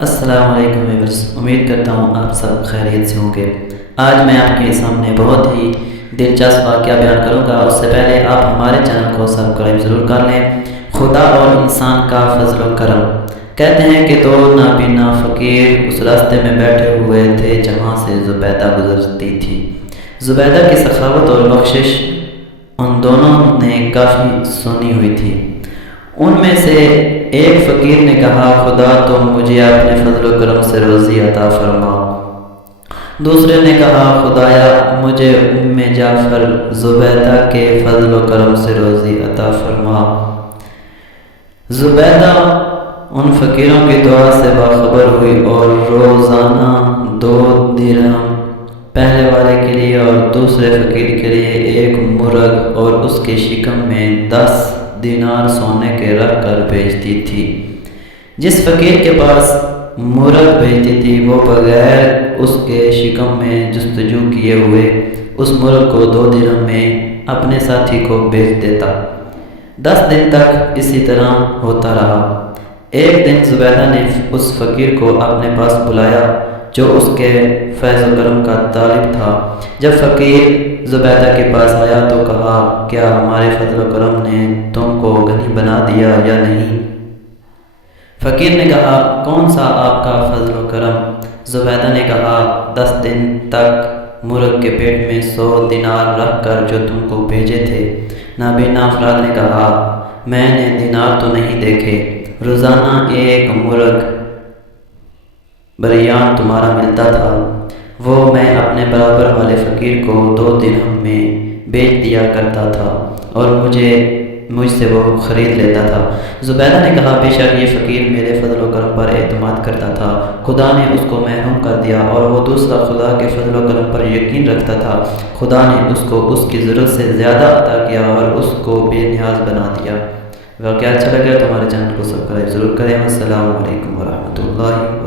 السلام علیکم ویورز، امید کرتا ہوں آپ سب خیریت سے ہوں گے۔ آج میں آپ کے سامنے بہت ہی دلچسپ واقعہ بیان کروں گا۔ اس سے پہلے آپ ہمارے چینل کو سبسکرائب ضرور کر لیں۔ خدا اور انسان کا فضل و کرم۔ کہتے ہیں کہ دو نابینا فقیر اس راستے میں بیٹھے ہوئے تھے جہاں سے زبیدہ گزرتی تھی۔ زبیدہ کی سخاوت اور بخشش ان دونوں نے کافی سنی ہوئی تھی۔ ان میں سے ایک فقیر نے کہا، خدا تم مجھے اپنے فضل و کرم سے روزی عطا فرما۔ دوسرے نے کہا، خدایا مجھے ام جعفر زبیدہ کے فضل و کرم سے روزی عطا فرما۔ زبیدہ ان فقیروں کی دعا سے باخبر ہوئی اور روزانہ 2 درہم پہلے والے کے لیے اور دوسرے فقیر کے لیے 1 مرغ اور اس کے شکم میں 10 دینار سونے کے رکھ کر بھیجتی تھی۔ جس فقیر کے پاس مرغ بھیجتی تھی وہ بغیر اس کے شکم میں جستجو کیے ہوئے اس مرغ کو 2 درہم میں اپنے ساتھی کو بیچ دیتا۔ 10 دن تک اسی طرح ہوتا رہا۔ ایک دن زبیدہ نے اس فقیر کو اپنے پاس بلایا جو اس کے فیض و کرم کا طالب تھا۔ جب فقیر زبیدہ کے پاس آیا تو کہا، کیا ہمارے فضل و کرم نے تم کو غنی بنا دیا یا نہیں؟ فقیر نے کہا، کون سا آپ کا فضل و کرم؟ زبیدہ نے کہا، 10 دن تک مرغ کے پیٹ میں 100 دینار رکھ کر جو تم کو بھیجے تھے۔ نابینا افراد نے کہا، میں نے دینار تو نہیں دیکھے، روزانہ 1 مرغ بریان تمہارا ملتا تھا، وہ میں اپنے برابر والے فقیر کو 2 درہم میں بیچ دیا کرتا تھا اور مجھ سے وہ خرید لیتا تھا۔ زبیدہ نے کہا، بے شک یہ فقیر میرے فضل و کرم پر اعتماد کرتا تھا، خدا نے اس کو محروم کر دیا، اور وہ دوسرا خدا کے فضل و کرم پر یقین رکھتا تھا، خدا نے اس کو اس کی ضرورت سے زیادہ عطا کیا اور اس کو بے نیاز بنا دیا۔ واقعہ اچھا لگا تو ہمارے چینل کو سبسکرائب ضرور کریں۔ السلام علیکم ورحمۃ اللہ۔